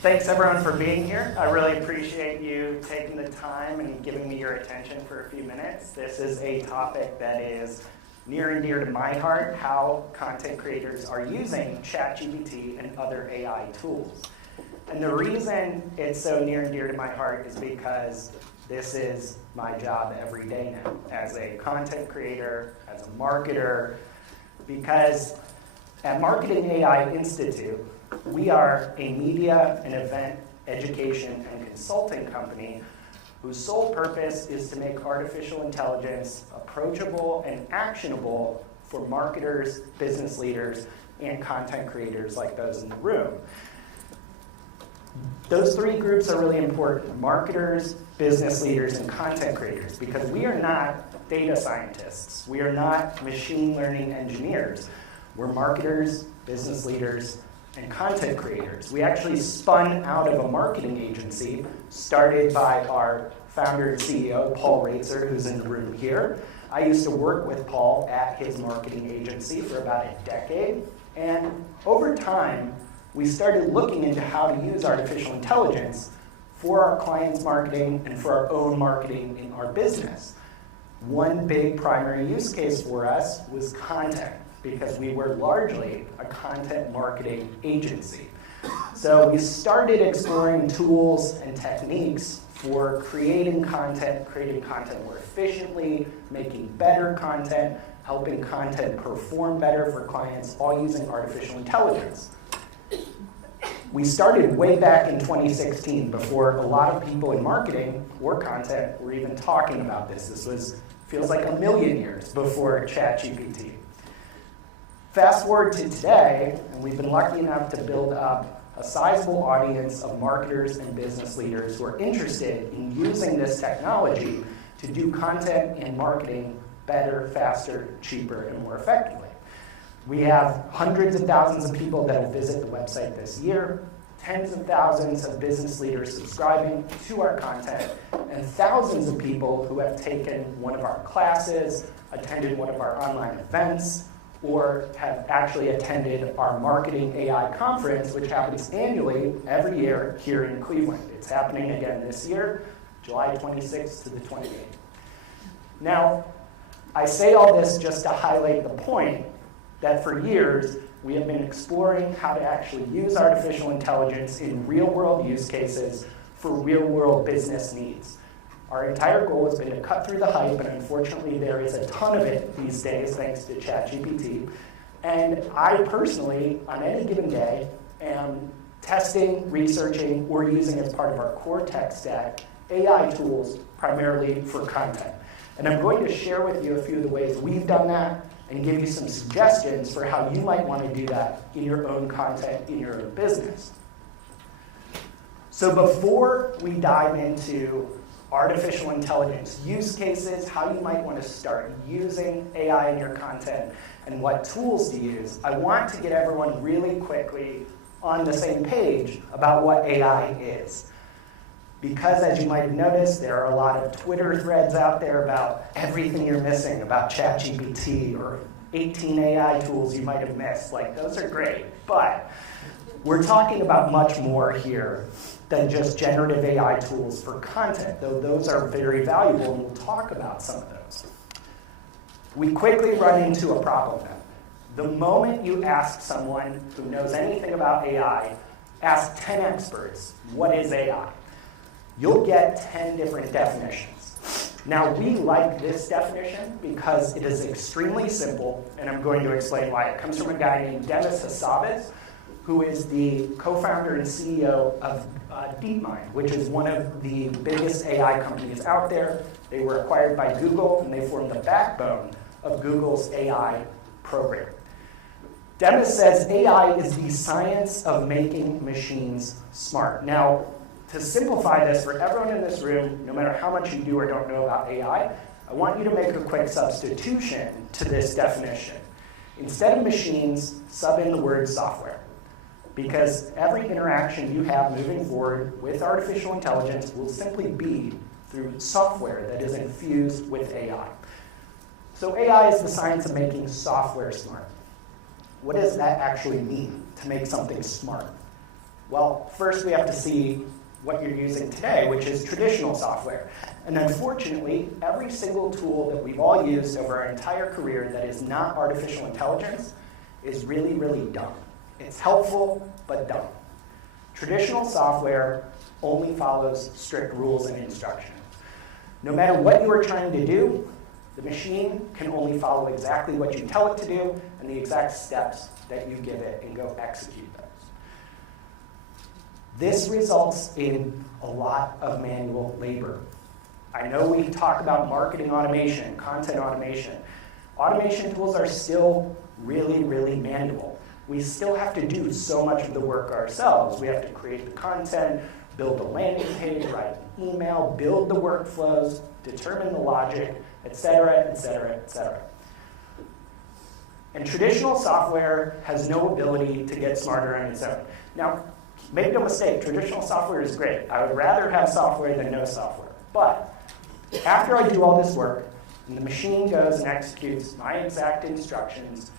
Thanks everyone for being here. I really appreciate you taking the time and giving me your attention for a few minutes. This is a topic that is near and dear to my heart, how content creators are using ChatGPT and other AI tools. And the reason it's so near and dear to my heart is because this is my job every day now as a content creator, as a marketer, because at Marketing AI Institute, we are a media and event education and consulting company whose sole purpose is to make artificial intelligence approachable and actionable for marketers, business leaders, and content creators like those in the room. Those three groups are really important: marketers, business leaders, and content creators, because we are not data scientists. We are not machine learning engineers. We're marketers, business leaders, and content creators. We actually spun out of a marketing agency started by our founder and CEO, Paul Raitzer, who's in the room here. I used to work with Paul at his marketing agency for about a decade, and over time, we started looking into how to use artificial intelligence for our clients' marketing and for our own marketing in our business. One big primary use case for us was content, because we were largely a content marketing agency. So we started exploring tools and techniques for creating content more efficiently, making better content, helping content perform better for clients, all using artificial intelligence. We started way back in 2016, before a lot of people in marketing or content were even talking about this. This feels like a million years before ChatGPT. Fast forward to today, and we've been lucky enough to build up a sizable audience of marketers and business leaders who are interested in using this technology to do content and marketing better, faster, cheaper, and more effectively. We have hundreds of thousands of people that will visit the website this year, tens of thousands of business leaders subscribing to our content, and thousands of people who have taken one of our classes, attended one of our online events, or have actually attended our Marketing AI conference, which happens annually every year here in Cleveland. It's happening again this year, July 26th to the 28th. Now, I say all this just to highlight the point that for years, we have been exploring how to actually use artificial intelligence in real-world use cases for real-world business needs. Our entire goal has been to cut through the hype, and unfortunately there is a ton of it these days thanks to ChatGPT. And I personally, on any given day, am testing, researching, or using as part of our core tech stack AI tools primarily for content. And I'm going to share with you a few of the ways we've done that and give you some suggestions for how you might want to do that in your own content, in your own business. So before we dive into artificial intelligence use cases, how you might want to start using AI in your content, and what tools to use, I want to get everyone really quickly on the same page about what AI is. Because as you might have noticed, there are a lot of Twitter threads out there about everything you're missing about ChatGPT or 18 AI tools you might have missed. Like, those are great, but we're talking about much more here than just generative AI tools for content, though those are very valuable, and we'll talk about some of those. We quickly run into a problem then. The moment you ask someone who knows anything about AI, ask 10 experts, what is AI? You'll get 10 different definitions. Now, we like this definition because it is extremely simple, and I'm going to explain why. It comes from a guy named Demis Hassabis, who is the co-founder and CEO of DeepMind, which is one of the biggest AI companies out there. They were acquired by Google, and they form the backbone of Google's AI program. Demis says AI is the science of making machines smart. Now, to simplify this for everyone in this room, no matter how much you do or don't know about AI, I want you to make a quick substitution to this definition. Instead of machines, sub in the word software. Because every interaction you have moving forward with artificial intelligence will simply be through software that is infused with AI. So AI is the science of making software smart. What does that actually mean, to make something smart? Well, first we have to see what you're using today, which is traditional software. And unfortunately, every single tool that we've all used over our entire career that is not artificial intelligence is really, really dumb. It's helpful, but dumb. Traditional software only follows strict rules and instructions. No matter what you are trying to do, the machine can only follow exactly what you tell it to do and the exact steps that you give it and go execute those. This results in a lot of manual labor. I know we talk about marketing automation, content automation. Automation tools are still really, really manual. We still have to do so much of the work ourselves. We have to create the content, build a landing page, write an email, build the workflows, determine the logic, et cetera, et cetera, et cetera. And traditional software has no ability to get smarter on its own. Now, make no mistake, traditional software is great. I would rather have software than no software. But after I do all this work, and the machine goes and executes my exact instructions,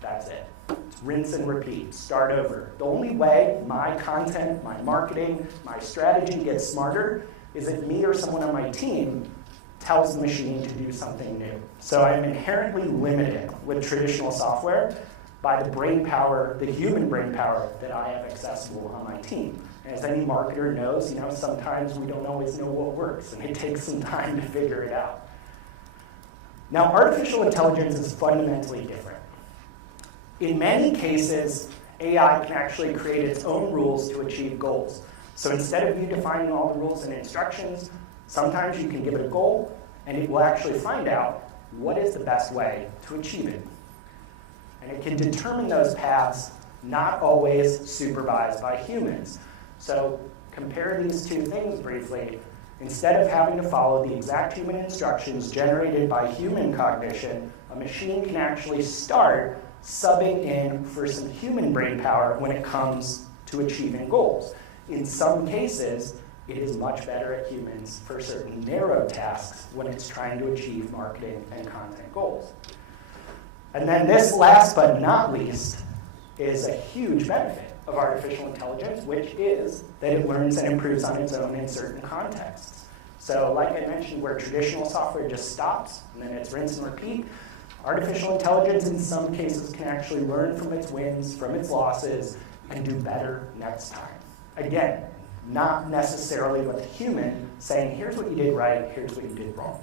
that's it. It's rinse and repeat, start over. The only way my content, my marketing, my strategy gets smarter is if me or someone on my team tells the machine to do something new. So I'm inherently limited with traditional software by the brain power, the human brain power that I have accessible on my team. And as any marketer knows, sometimes we don't always know what works, and it takes some time to figure it out. Now, artificial intelligence is fundamentally different. In many cases, AI can actually create its own rules to achieve goals. So instead of you defining all the rules and instructions, sometimes you can give it a goal, and it will actually find out what is the best way to achieve it. And it can determine those paths, not always supervised by humans. So compare these two things briefly. Instead of having to follow the exact human instructions generated by human cognition, a machine can actually start subbing in for some human brain power when it comes to achieving goals. In some cases, it is much better at humans for certain narrow tasks when it's trying to achieve marketing and content goals. And then this last but not least is a huge benefit of artificial intelligence, which is that it learns and improves on its own in certain contexts. So like I mentioned, where traditional software just stops and then it's rinse and repeat, artificial intelligence in some cases can actually learn from its wins, from its losses, and do better next time. Again, not necessarily with a human saying, here's what you did right, here's what you did wrong.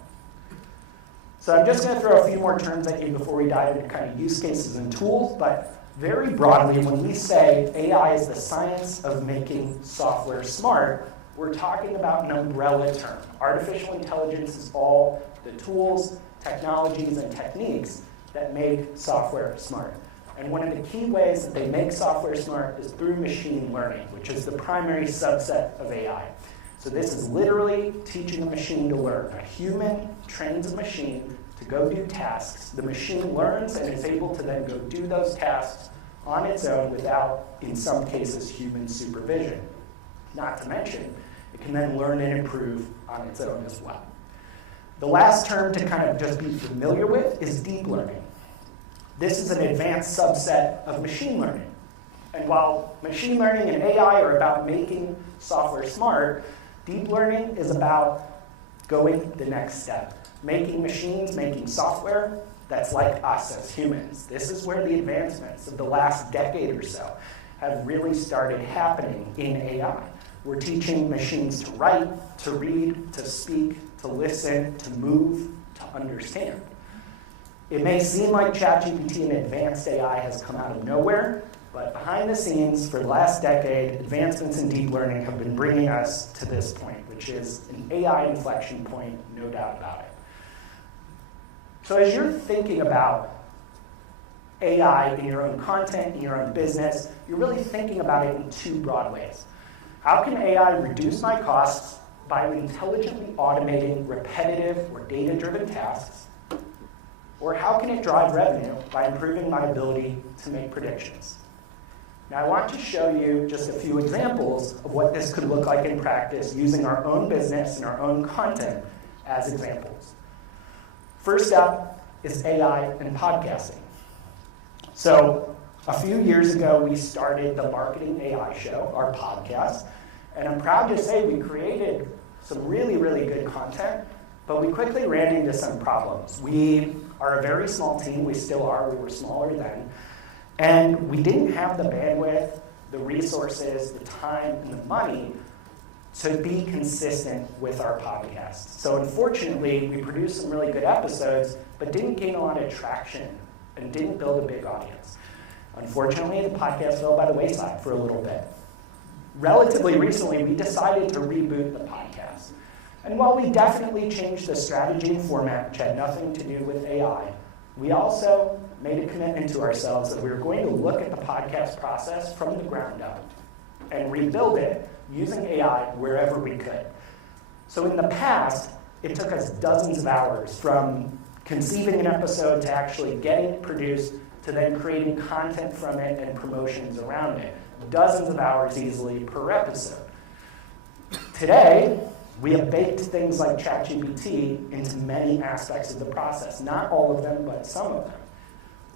So I'm just going to throw a few more terms at you before we dive into kind of use cases and tools, but very broadly, when we say AI is the science of making software smart, we're talking about an umbrella term. Artificial intelligence is all the tools, technologies, and techniques that make software smart. And one of the key ways that they make software smart is through machine learning, which is the primary subset of AI. So this is literally teaching a machine to learn. A human trains a machine to go do tasks. The machine learns and is able to then go do those tasks on its own without, in some cases, human supervision. Not to mention, it can then learn and improve on its own as well. The last term to kind of just be familiar with is deep learning. This is an advanced subset of machine learning. And while machine learning and AI are about making software smart, deep learning is about going the next step. Making machines, making software that's like us as humans. This is where the advancements of the last decade or so have really started happening in AI. We're teaching machines to write, to read, to speak, to listen, to move, to understand. It may seem like ChatGPT and advanced AI has come out of nowhere, but behind the scenes, for the last decade, advancements in deep learning have been bringing us to this point, which is an AI inflection point, no doubt about it. So as you're thinking about AI in your own content, in your own business, you're really thinking about it in two broad ways. How can AI reduce my costs by intelligently automating repetitive or data-driven tasks? Or how can it drive revenue by improving my ability to make predictions? Now I want to show you just a few examples of what this could look like in practice using our own business and our own content as examples. First up is AI and podcasting. So A few years ago, we started the Marketing AI Show, our podcast, and I'm proud to say we created some really, really good content, but we quickly ran into some problems. We are a very small team, we still are, we were smaller then, and we didn't have the bandwidth, the resources, the time, and the money to be consistent with our podcast. So unfortunately, we produced some really good episodes, but didn't gain a lot of traction and didn't build a big audience. Unfortunately, the podcast fell by the wayside for a little bit. Relatively recently, we decided to reboot the podcast. And while we definitely changed the strategy and format, which had nothing to do with AI, we also made a commitment to ourselves that we were going to look at the podcast process from the ground up and rebuild it using AI wherever we could. So in the past, it took us dozens of hours from conceiving an episode to actually getting it produced to then creating content from it and promotions around it. Dozens of hours easily per episode. Today, we have baked things like ChatGPT into many aspects of the process. Not all of them, but some of them.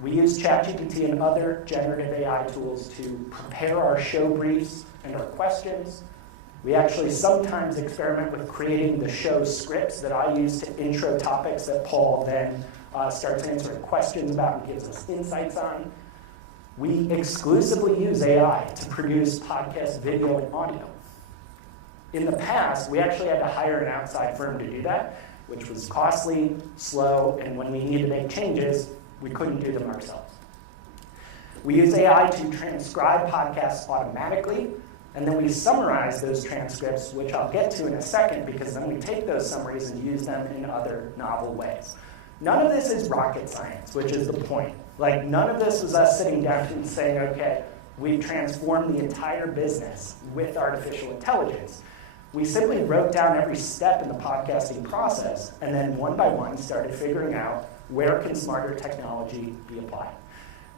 We use ChatGPT and other generative AI tools to prepare our show briefs and our questions. We actually sometimes experiment with creating the show scripts that I use to intro topics that Paul then starts answering questions about and gives us insights on. We exclusively use AI to produce podcast video and audio. In the past, we actually had to hire an outside firm to do that, which was costly, slow, and when we needed to make changes, we couldn't do them ourselves. We use AI to transcribe podcasts automatically, and then we summarize those transcripts, which I'll get to in a second, because then we take those summaries and use them in other novel ways. None of this is rocket science, which is the point. Like, none of this was us sitting down and saying, okay, we've transformed the entire business with artificial intelligence. We simply wrote down every step in the podcasting process, and then one by one started figuring out where can smarter technology be applied.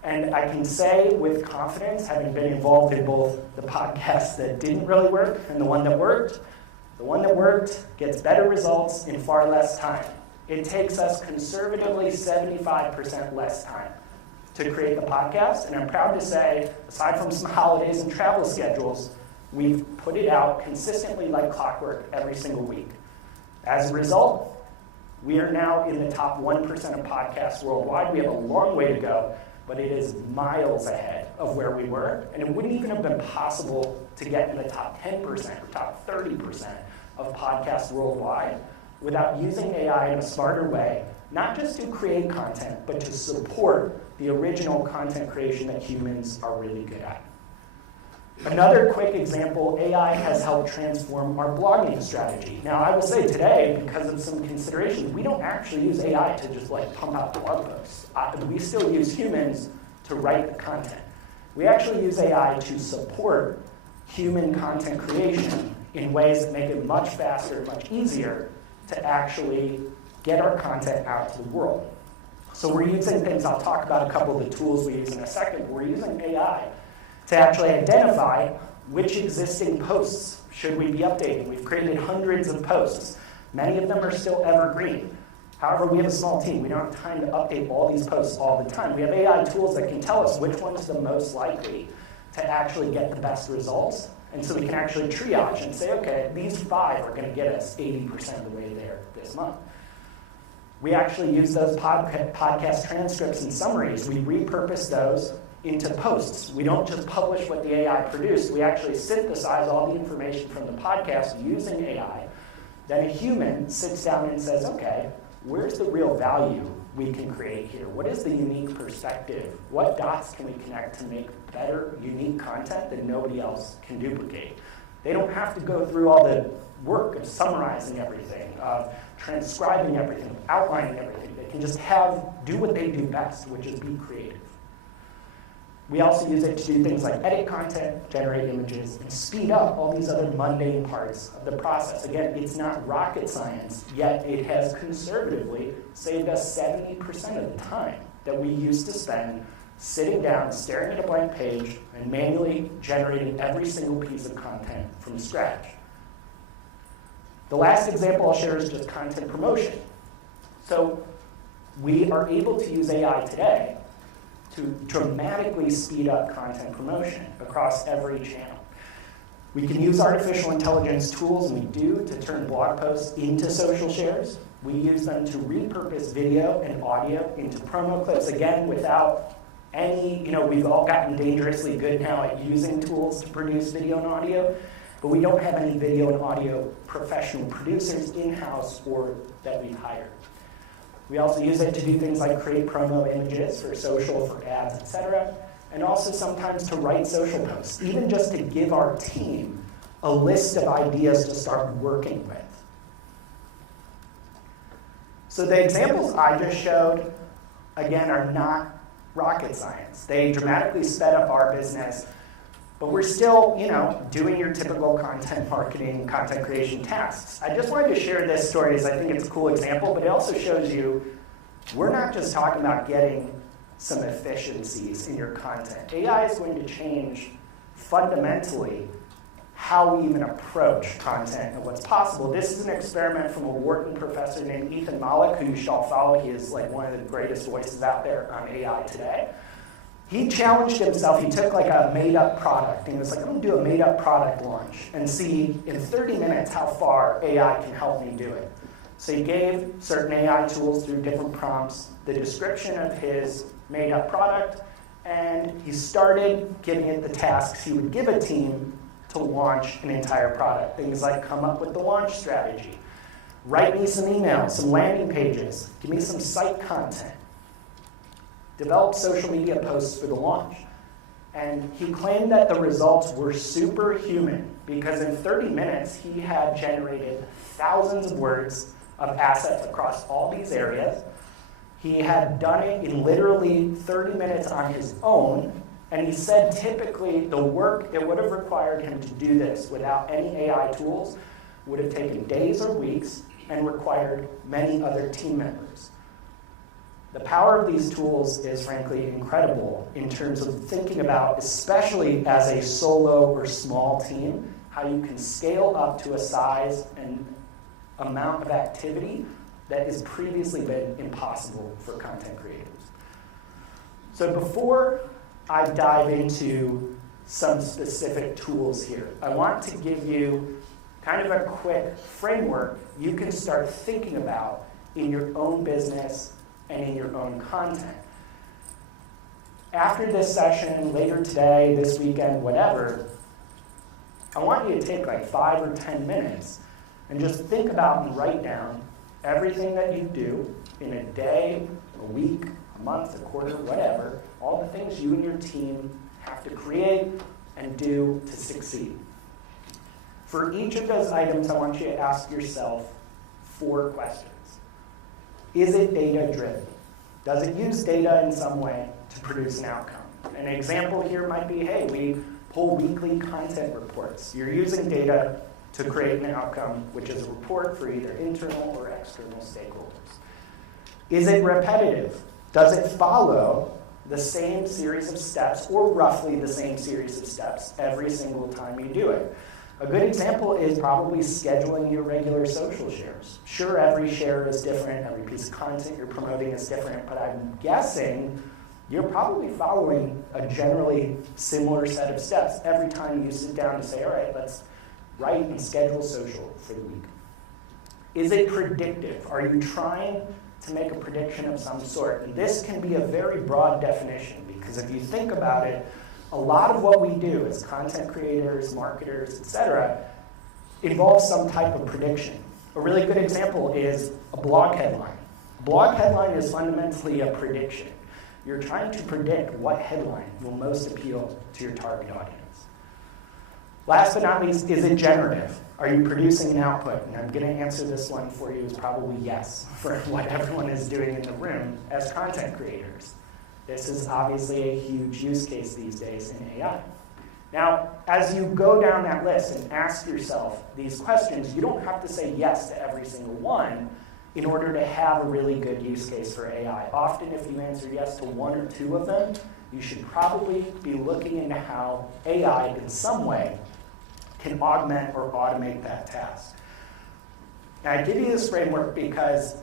And I can say with confidence, having been involved in both the podcasts that didn't really work and the one that worked gets better results in far less time. It takes us conservatively 75% less time to create the podcast, and I'm proud to say, aside from some holidays and travel schedules, we've put it out consistently like clockwork every single week. As a result, we are now in the top 1% of podcasts worldwide. We have a long way to go, but it is miles ahead of where we were, and it wouldn't even have been possible to get in the top 10% or top 30% of podcasts worldwide without using AI in a smarter way, not just to create content, but to support the original content creation that humans are really good at. Another quick example, AI has helped transform our blogging strategy. Now, I will say today, because of some considerations, we don't actually use AI to just pump out blog posts. We still use humans to write the content. We actually use AI to support human content creation in ways that make it much faster, much easier to actually get our content out to the world. So we're using things, I'll talk about a couple of the tools we use in a second, but we're using AI to actually identify which existing posts should we be updating. We've created hundreds of posts. Many of them are still evergreen. However, we have a small team. We don't have time to update all these posts all the time. We have AI tools that can tell us which one's the most likely to actually get the best results. And so we can actually triage and say, okay, these 5 are going to get us 80% of the way there this month. We actually use those podcast transcripts and summaries. We repurpose those into posts. We don't just publish what the AI produced. We actually synthesize all the information from the podcast using AI. Then a human sits down and says, okay, where's the real value we can create here? What is the unique perspective? What dots can we connect to make better, unique content that nobody else can duplicate? They don't have to go through all the work of summarizing everything, of transcribing everything, outlining everything. They can just do what they do best, which is be creative. We also use it to do things like edit content, generate images, and speed up all these other mundane parts of the process. Again, it's not rocket science, yet it has conservatively saved us 70% of the time that we used to spend sitting down, staring at a blank page, and manually generating every single piece of content from scratch. The last example I'll share is just content promotion. So we are able to use AI today to dramatically speed up content promotion across every channel. We can use artificial intelligence tools, and we do, to turn blog posts into social shares. We use them to repurpose video and audio into promo clips, again, without any, we've all gotten dangerously good now at using tools to produce video and audio, but we don't have any video and audio professional producers in-house or that we've hired. We also use it to do things like create promo images for social, for ads, etc., and also sometimes to write social posts, even just to give our team a list of ideas to start working with. So the examples I just showed, again, are not rocket science. They dramatically sped up our business, but we're still, doing your typical content marketing, content creation tasks. I just wanted to share this story as I think it's a cool example, but it also shows you we're not just talking about getting some efficiencies in your content. AI is going to change fundamentally how we even approach content and what's possible. This is an experiment from a Wharton professor named Ethan Mollick, who you should all follow. He is like one of the greatest voices out there on AI today. He challenged himself. He took like a made-up product, and he was like, I'm going to do a made-up product launch and see in 30 minutes how far AI can help me do it. So he gave certain AI tools through different prompts the description of his made-up product, and he started giving it the tasks he would give a team to launch an entire product. Things like come up with the launch strategy, write me some emails, some landing pages, give me some site content, develop social media posts for the launch. And he claimed that the results were superhuman because in 30 minutes he had generated thousands of words of assets across all these areas. He had done it in literally 30 minutes on his own, and he said typically the work it would have required him to do this without any AI tools would have taken days or weeks and required many other team members. The power of these tools is frankly incredible in terms of thinking about, especially as a solo or small team, how you can scale up to a size and amount of activity that has previously been impossible for content creators. So before I dive into some specific tools here, I want to give you kind of a quick framework you can start thinking about in your own business and in your own content. After this session, later today, this weekend, whatever, I want you to take like 5 or 10 minutes and just think about and write down everything that you do in a day, a week, a month, a quarter, whatever, all the things you and your team have to create and do to succeed. For each of those items, I want you to ask yourself 4 questions. Is it data-driven? Does it use data in some way to produce an outcome? An example here might be, hey, we pull weekly content reports. You're using data to create an outcome, which is a report for either internal or external stakeholders. Is it repetitive? Does it follow the same series of steps, or roughly the same series of steps, every single time you do it? A good example is probably scheduling your regular social shares. Sure, every share is different, every piece of content you're promoting is different, but I'm guessing you're probably following a generally similar set of steps every time you sit down and say, all right, let's write and schedule social for the week. Is it predictive? Are you trying to make a prediction of some sort? And this can be a very broad definition, because if you think about it, a lot of what we do as content creators, marketers, etc., involves some type of prediction. A really good example is a blog headline. A blog headline is fundamentally a prediction. You're trying to predict what headline will most appeal to your target audience. Last but not least, is it generative? Are you producing an output? And I'm going to answer this one for you is probably yes, for what everyone is doing in the room as content creators. This is obviously a huge use case these days in AI. Now, as you go down that list and ask yourself these questions, you don't have to say yes to every single one in order to have a really good use case for AI. Often, if you answer yes to 1 or 2 of them, you should probably be looking into how AI in some way can augment or automate that task. And I give you this framework because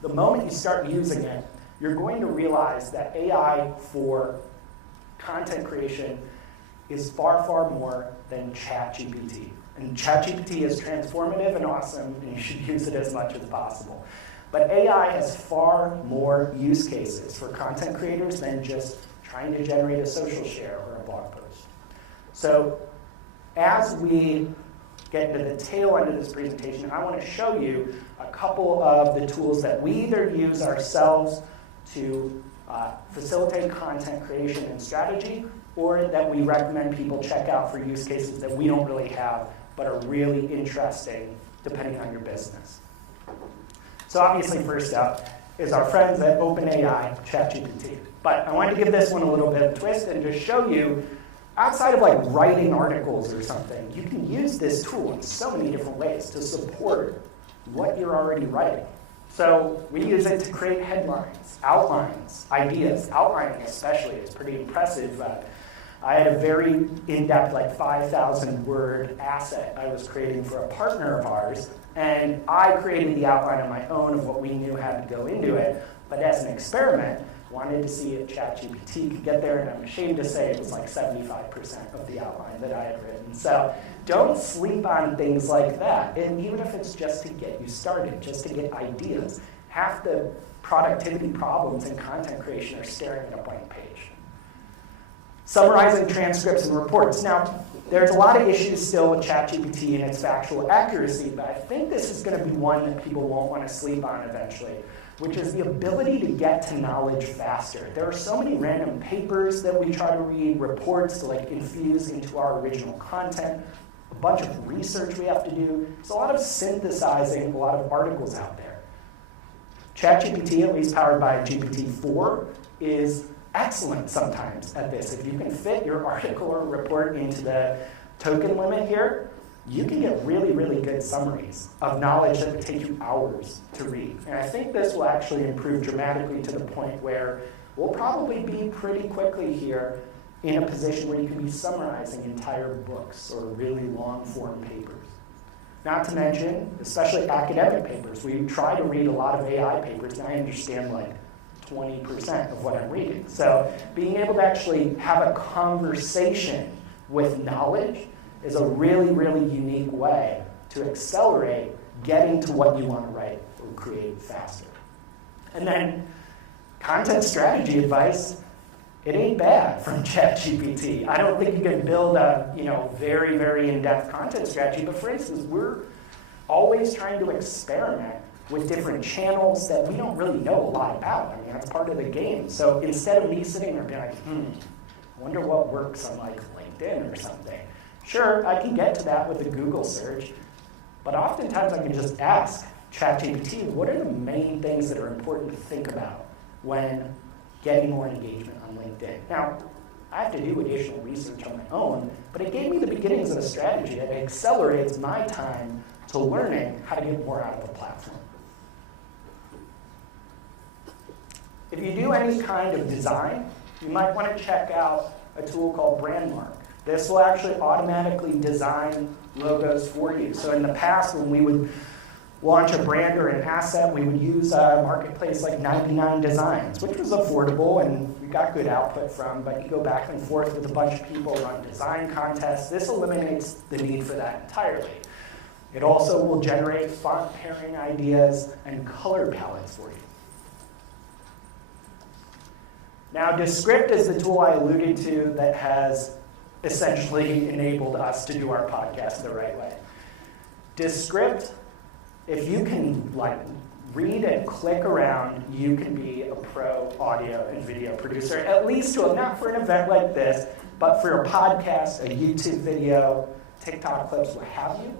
the moment you start using it, you're going to realize that AI for content creation is far, far more than ChatGPT. And ChatGPT is transformative and awesome, and you should use it as much as possible. But AI has far more use cases for content creators than just trying to generate a social share or a blog post. So as we get to the tail end of this presentation, I want to show you a couple of the tools that we either use ourselves to facilitate content creation and strategy, or that we recommend people check out for use cases that we don't really have, but are really interesting depending on your business. So obviously, first up is our friends at OpenAI, ChatGPT. But I wanted to give this one a little bit of a twist and just show you, outside of like writing articles or something, you can use this tool in so many different ways to support what you're already writing. So we use it to create headlines, outlines, ideas. Outlining especially is pretty impressive. I had a very in-depth, like 5,000 word asset I was creating for a partner of ours, and I created the outline on my own of what we knew had to go into it, but as an experiment, wanted to see if ChatGPT could get there, and I'm ashamed to say it was like 75% of the outline that I had written. So don't sleep on things like that, and even if it's just to get you started, just to get ideas. Half the productivity problems in content creation are staring at a blank page. Summarizing transcripts and reports. Now, there's a lot of issues still with ChatGPT and its factual accuracy, but I think this is going to be one that people won't want to sleep on eventually, which is the ability to get to knowledge faster. There are so many random papers that we try to read, reports to like infuse into our original content, a bunch of research we have to do. There's a lot of synthesizing, a lot of articles out there. ChatGPT, at least powered by GPT-4, is excellent sometimes at this. If you can fit your article or report into the token limit here, you can get really, really good summaries of knowledge that would take you hours to read. And I think this will actually improve dramatically to the point where we'll probably be pretty quickly here in a position where you can be summarizing entire books or really long-form papers. Not to mention, especially academic papers. We try to read a lot of AI papers, and I understand like 20% of what I'm reading. So being able to actually have a conversation with knowledge is a really, really unique way to accelerate getting to what you want to write or create faster. And then content strategy advice, it ain't bad from ChatGPT. I don't think you can build a very, very in-depth content strategy, but for instance, we're always trying to experiment with different channels that we don't really know a lot about. I mean, that's part of the game. So instead of me sitting there being like, I wonder what works on like LinkedIn or something. Sure, I can get to that with a Google search, but oftentimes I can just ask ChatGPT, what are the main things that are important to think about when getting more engagement on LinkedIn? Now, I have to do additional research on my own, but it gave me the beginnings of a strategy that accelerates my time to learning how to get more out of the platform. If you do any kind of design, you might want to check out a tool called Brandmark. This will actually automatically design logos for you. So in the past, when we would launch a brand or an asset, we would use a marketplace like 99 Designs, which was affordable and we got good output from, but you go back and forth with a bunch of people, run design contests. This eliminates the need for that entirely. It also will generate font pairing ideas and color palettes for you. Now, Descript is the tool I alluded to that has essentially enabled us to do our podcast the right way. Descript, if you can read and click around, you can be a pro audio and video producer, at least not for an event like this, but for a podcast, a YouTube video, TikTok clips, what have you.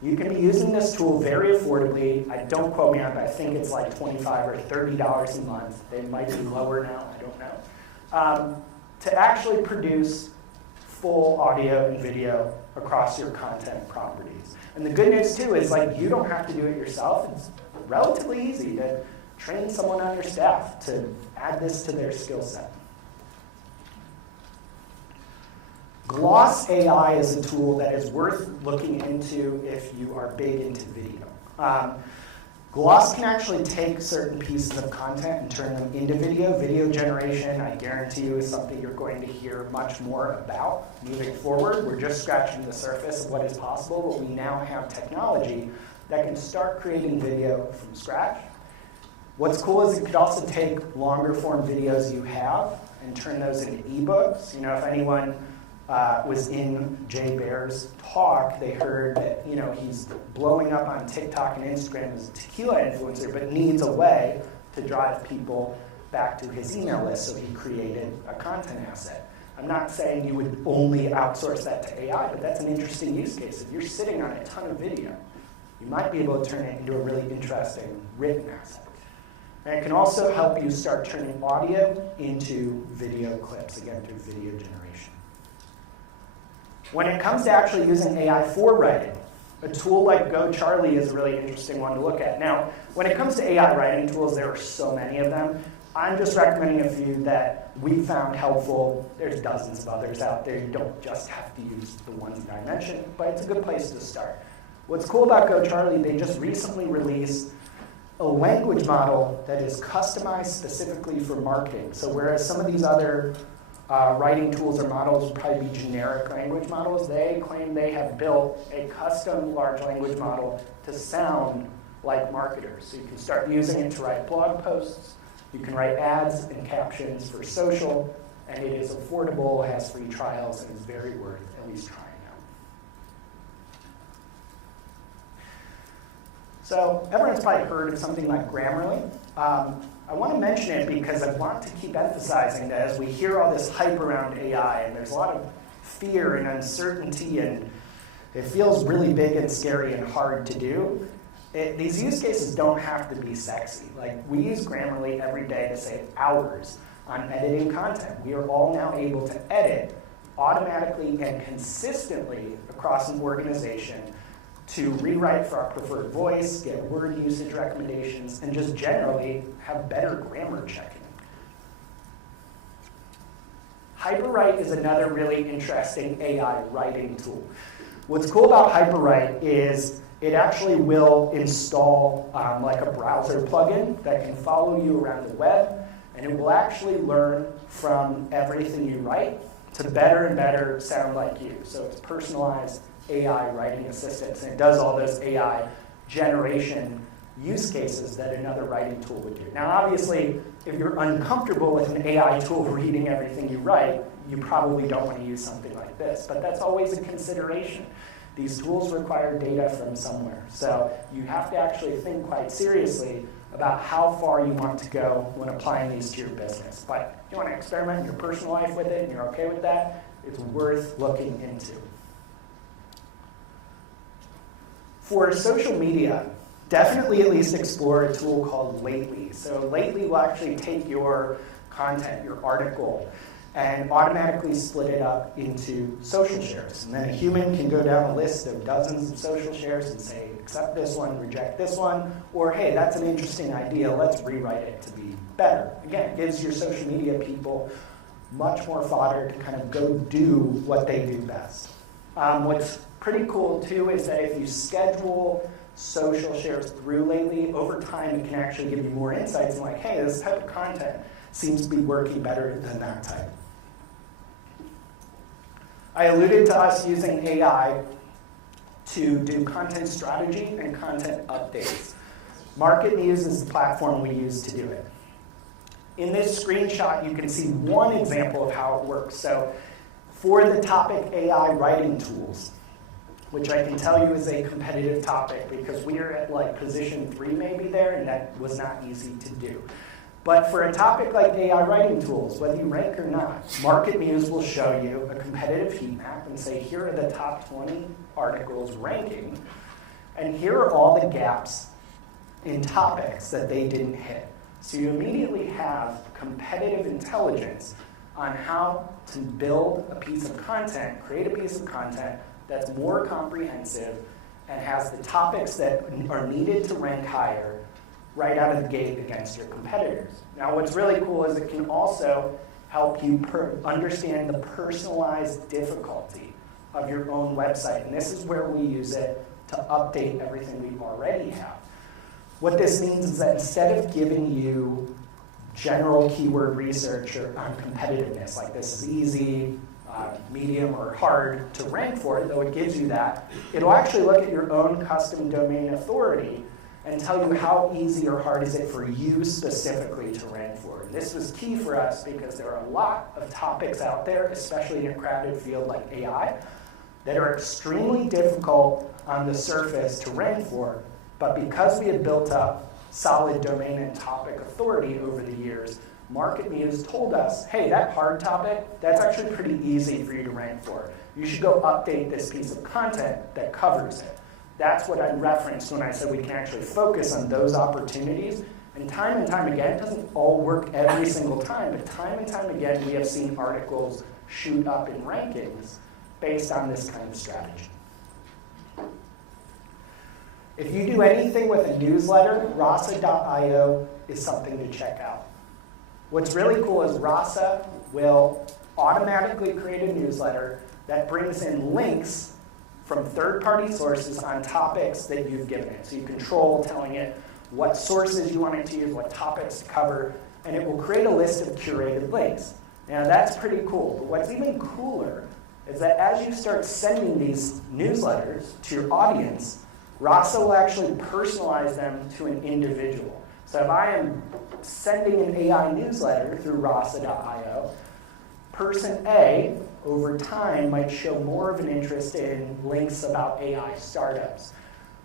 You can be using this tool very affordably. Don't quote me on it, but I think it's like $25 or $30 a month. They might be lower now, I don't know. To actually produce full audio and video across your content properties. And the good news too is you don't have to do it yourself. It's relatively easy to train someone on your staff to add this to their skill set. Gloss AI is a tool that is worth looking into if you are big into video. Gloss can actually take certain pieces of content and turn them into video. Video generation, I guarantee you, is something you're going to hear much more about moving forward. We're just scratching the surface of what is possible, but we now have technology that can start creating video from scratch. What's cool is it could also take longer form videos you have and turn those into ebooks. You know, if anyone was in Jay Baer's talk, they heard that, you know, he's blowing up on TikTok and Instagram as a tequila influencer, but needs a way to drive people back to his email list, so he created a content asset. I'm not saying you would only outsource that to AI, but that's an interesting use case. If you're sitting on a ton of video, you might be able to turn it into a really interesting written asset. And it can also help you start turning audio into video clips, again, through video generation. When it comes to actually using AI for writing, a tool like GoCharlie is a really interesting one to look at. Now, when it comes to AI writing tools, there are so many of them. I'm just recommending a few that we found helpful. There's dozens of others out there. You don't just have to use the ones that I mentioned, but it's a good place to start. What's cool about GoCharlie, they just recently released a language model that is customized specifically for marketing. So whereas some of these other writing tools or models would probably be generic language models, they claim they have built a custom large language model to sound like marketers. So you can start using it to write blog posts, you can write ads and captions for social, and it is affordable, has free trials, and is very worth at least trying out. So everyone's probably heard of something like Grammarly. I want to mention it because I want to keep emphasizing that as we hear all this hype around AI, and there's a lot of fear and uncertainty, and it feels really big and scary and hard to do, these use cases don't have to be sexy. Like, we use Grammarly every day to save hours on editing content. We are all now able to edit automatically and consistently across an organization to rewrite for our preferred voice, get word usage recommendations, and just generally have better grammar checking. Hyperwrite is another really interesting AI writing tool. What's cool about Hyperwrite is it actually will install like a browser plugin that can follow you around the web, and it will actually learn from everything you write to better and better sound like you. So it's personalized AI writing assistance, and it does all those AI generation use cases that another writing tool would do. Now, obviously, if you're uncomfortable with an AI tool reading everything you write, you probably don't want to use something like this, but that's always a consideration. These tools require data from somewhere, so you have to actually think quite seriously about how far you want to go when applying these to your business. But if you want to experiment in your personal life with it and you're okay with that, it's worth looking into. For social media, definitely at least explore a tool called Lately. So Lately will actually take your content, your article, and automatically split it up into social shares. And then a human can go down a list of dozens of social shares and say, accept this one, reject this one, or hey, that's an interesting idea, let's rewrite it to be better. Again, it gives your social media people much more fodder to kind of go do what they do best. What's pretty cool too is that if you schedule social shares through Lately, over time it can actually give you more insights and like, hey, this type of content seems to be working better than that type. I alluded to us using AI to do content strategy and content updates. Market Muse is the platform we use to do it. In this screenshot, you can see one example of how it works. So for the topic AI writing tools, which I can tell you is a competitive topic because we are at like position 3 maybe there, and that was not easy to do. But for a topic like AI writing tools, whether you rank or not, Market Muse will show you a competitive heat map and say, here are the top 20 articles ranking, and here are all the gaps in topics that they didn't hit. So you immediately have competitive intelligence on how to build a piece of content, create a piece of content that's more comprehensive and has the topics that are needed to rank higher right out of the gate against your competitors. Now, what's really cool is it can also help you understand the personalized difficulty of your own website. And this is where we use it to update everything we already have. What this means is that instead of giving you general keyword research on competitiveness, like this is easy, medium, or hard to rank for, though it gives you that, it'll actually look at your own custom domain authority and tell you how easy or hard is it for you specifically to rank for. And this was key for us because there are a lot of topics out there, especially in a crowded field like AI, that are extremely difficult on the surface to rank for, but because we had built up solid domain and topic authority over the years, Market Muse told us, hey, that hard topic, that's actually pretty easy for you to rank for. You should go update this piece of content that covers it. That's what I referenced when I said we can actually focus on those opportunities. And time again, it doesn't all work every single time, but time and time again, we have seen articles shoot up in rankings based on this kind of strategy. If you do anything with a newsletter, rasa.io is something to check out. What's really cool is Rasa will automatically create a newsletter that brings in links from third-party sources on topics that you've given it. So you control telling it what sources you want it to use, what topics to cover, and it will create a list of curated links. Now that's pretty cool, but what's even cooler is that as you start sending these newsletters to your audience, Rasa will actually personalize them to an individual. So if I am sending an AI newsletter through rasa.io, person A, over time, might show more of an interest in links about AI startups.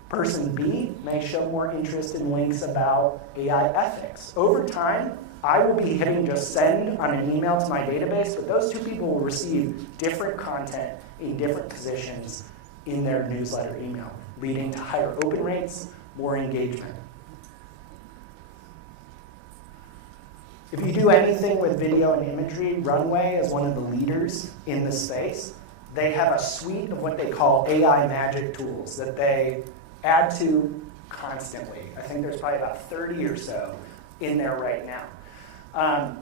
Person B may show more interest in links about AI ethics. Over time, I will be hitting just send on an email to my database, but those two people will receive different content in different positions in their newsletter email, leading to higher open rates, more engagement. If you do anything with video and imagery, Runway is one of the leaders in the space. They have a suite of what they call AI magic tools that they add to constantly. I think there's probably about 30 or so in there right now.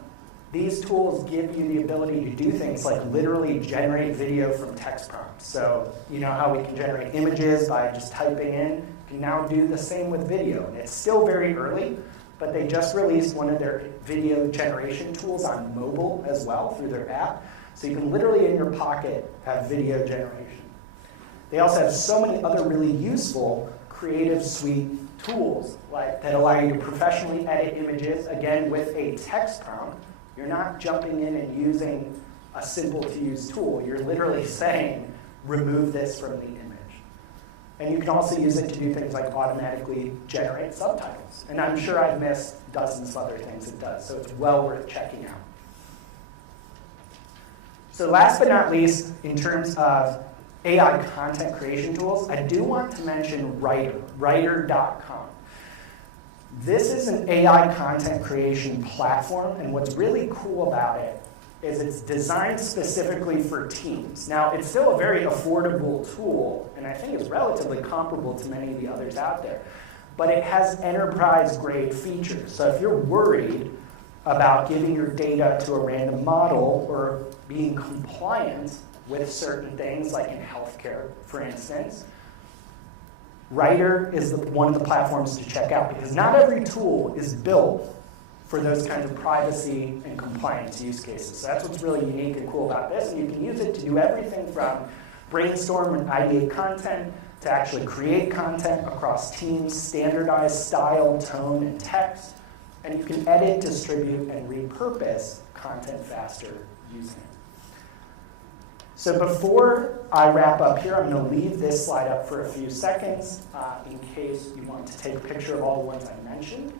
These tools give you the ability to do things like literally generate video from text prompts. So you know how we can generate images by just typing in? You can now do the same with video. And it's still very early, but they just released one of their video generation tools on mobile as well through their app. So you can literally in your pocket have video generation. They also have so many other really useful Creative Suite tools that allow you to professionally edit images, again, with a text prompt. You're not jumping in and using a simple-to-use tool. You're literally saying, remove this from the image. And you can also use it to do things like automatically generate subtitles. And I'm sure I've missed dozens of other things it does, so it's well worth checking out. So last but not least, in terms of AI content creation tools, I do want to mention Writer.com. This is an AI content creation platform, and what's really cool about it is it's designed specifically for teams. Now, it's still a very affordable tool, and I think it's relatively comparable to many of the others out there, but it has enterprise-grade features. So if you're worried about giving your data to a random model or being compliant with certain things, like in healthcare, for instance, Writer is one of the platforms to check out, because not every tool is built for those kinds of privacy and compliance use cases. So that's what's really unique and cool about this. And you can use it to do everything from brainstorm and ideate content to actually create content across teams, standardize style, tone, and text. And you can edit, distribute, and repurpose content faster using it. So before I wrap up here, I'm going to leave this slide up for a few seconds in case you want to take a picture of all the ones I mentioned.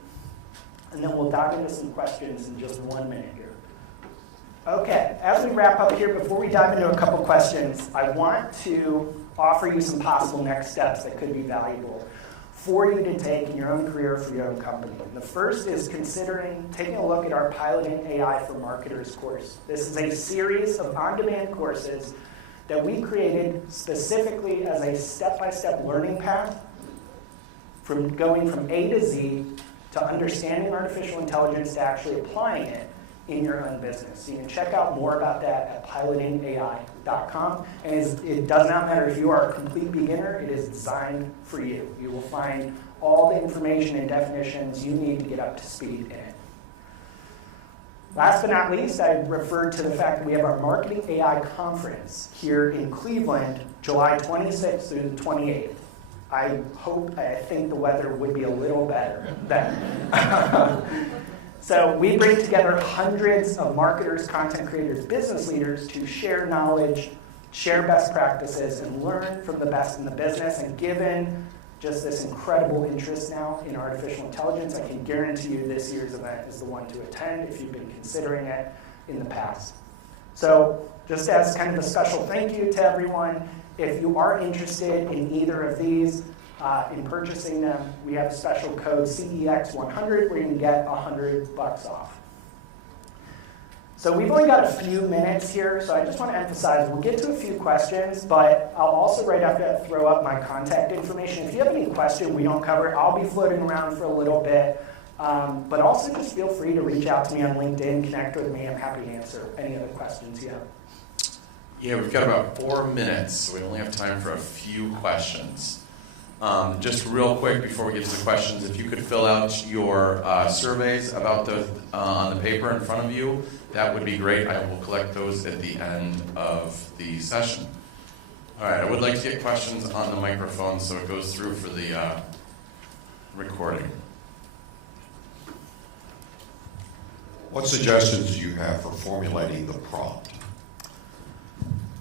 And then we'll dive into some questions in just 1 minute here. Okay, as we wrap up here, before we dive into a couple questions, I want to offer you some possible next steps that could be valuable for you to take in your own career, for your own company. And the first is considering taking a look at our Piloting AI for Marketers course. This is a series of on-demand courses that we created specifically as a step-by-step learning path from going from A to Z to understanding artificial intelligence to actually applying it in your own business. So you can check out more about that at pilotingai.com. And it does not matter if you are a complete beginner, it is designed for you. You will find all the information and definitions you need to get up to speed in it. Last but not least, I referred to the fact that we have our Marketing AI Conference here in Cleveland, July 26th through the 28th. I think the weather would be a little better then. So we bring together hundreds of marketers, content creators, business leaders to share knowledge, share best practices, and learn from the best in the business. And given just this incredible interest now in artificial intelligence, I can guarantee you this year's event is the one to attend if you've been considering it in the past. So just as kind of a special thank you to everyone, if you are interested in either of these, in purchasing them, we have a special code CEX 100 where you can get $100 off. So we've only got a few minutes here, so I just want to emphasize, we'll get to a few questions, but I'll also right after that throw up my contact information. If you have any question we don't cover, I'll be floating around for a little bit, but also just feel free to reach out to me on LinkedIn, connect with me. I'm happy to answer any other questions you have. Yeah, we've got about 4 minutes, so we only have time for a few questions. Just real quick before we get to the questions, if you could fill out your surveys about on the paper in front of you, that would be great. I will collect those at the end of the session. All right, I would like to get questions on the microphone so it goes through for the recording. What suggestions do you have for formulating the prompt?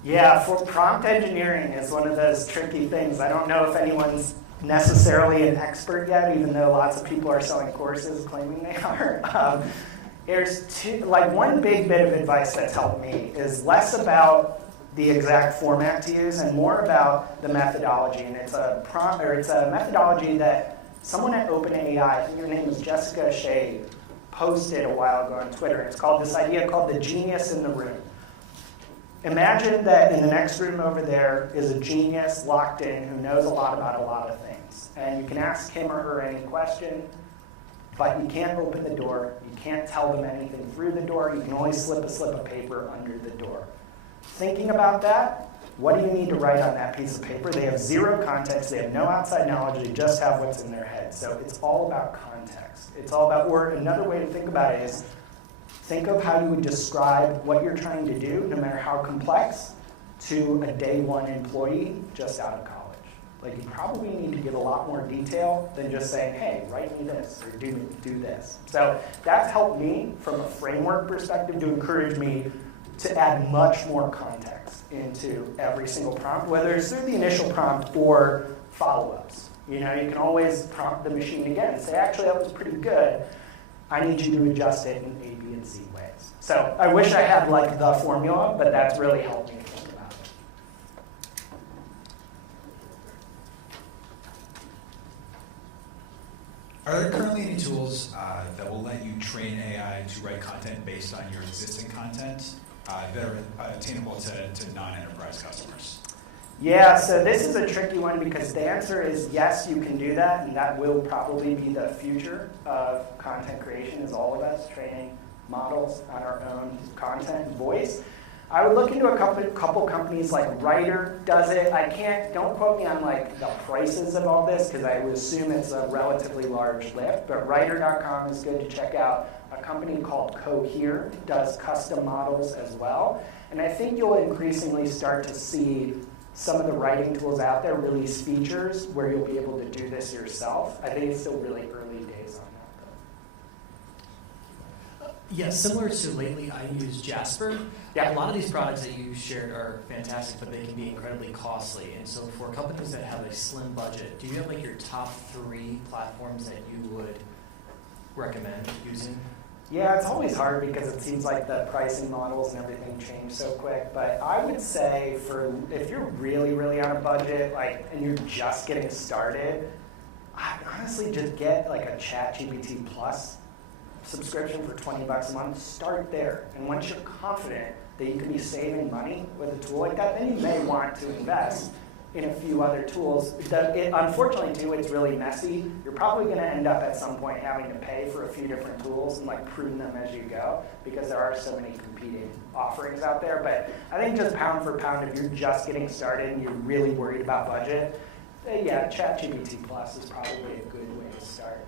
Yeah, for prompt engineering is one of those tricky things. I don't know if anyone's necessarily an expert yet, even though lots of people are selling courses claiming they are. There's one big bit of advice that's helped me is less about the exact format to use and more about the methodology. And it's a methodology that someone at OpenAI, I think her name is Jessica Shea, posted a while ago on Twitter. It's called this idea called the genius in the room. Imagine that in the next room over there is a genius locked in who knows a lot about a lot of things. And you can ask him or her any question, but you can't open the door. You can't tell them anything through the door. You can only slip a slip of paper under the door. Thinking about that, what do you need to write on that piece of paper? They have zero context. They have no outside knowledge. They just have what's in their head. So it's all about context. It's all about, or another way to think about it is, think of how you would describe what you're trying to do, no matter how complex, to a day one employee just out of college. Like, you probably need to give a lot more detail than just saying, hey, write me this, or do this. So that's helped me from a framework perspective to encourage me to add much more context into every single prompt, whether it's through the initial prompt or follow-ups. You know, you can always prompt the machine again and say, actually, that was pretty good. I need you to adjust it in A, B, and C ways. So I wish I had like the formula, but that's really helped me think about it. Are there currently any tools that will let you train AI to write content based on your existing content that are attainable to non-enterprise customers? Yeah, so this is a tricky one because the answer is yes, you can do that, and that will probably be the future of content creation, is all of us training models on our own content and voice. I would look into a couple companies like Writer does it. Don't quote me on like the prices of all this because I would assume it's a relatively large lift, but writer.com is good to check out. A company called Cohere does custom models as well. And I think you'll increasingly start to see some of the writing tools out there release features where you'll be able to do this yourself. I think it's still really early days on that, though. Yeah, similar to lately, I use Jasper. Yeah. A lot of these products that you shared are fantastic, but they can be incredibly costly. And so for companies that have a slim budget, do you have like your top 3 platforms that you would recommend using? Yeah, it's always hard because it seems like the pricing models and everything change so quick. But I would say if you're really, really on a budget, and you're just getting started, I'd honestly just get like a ChatGPT Plus subscription for $20 a month. Start there. And once you're confident that you can be saving money with a tool like that, then you may want to invest in a few other tools. Unfortunately, too, it's really messy. You're probably going to end up at some point having to pay for a few different tools and like prune them as you go, because there are so many competing offerings out there. But I think just pound for pound, if you're just getting started and you're really worried about budget, yeah, ChatGPT Plus is probably a good way to start.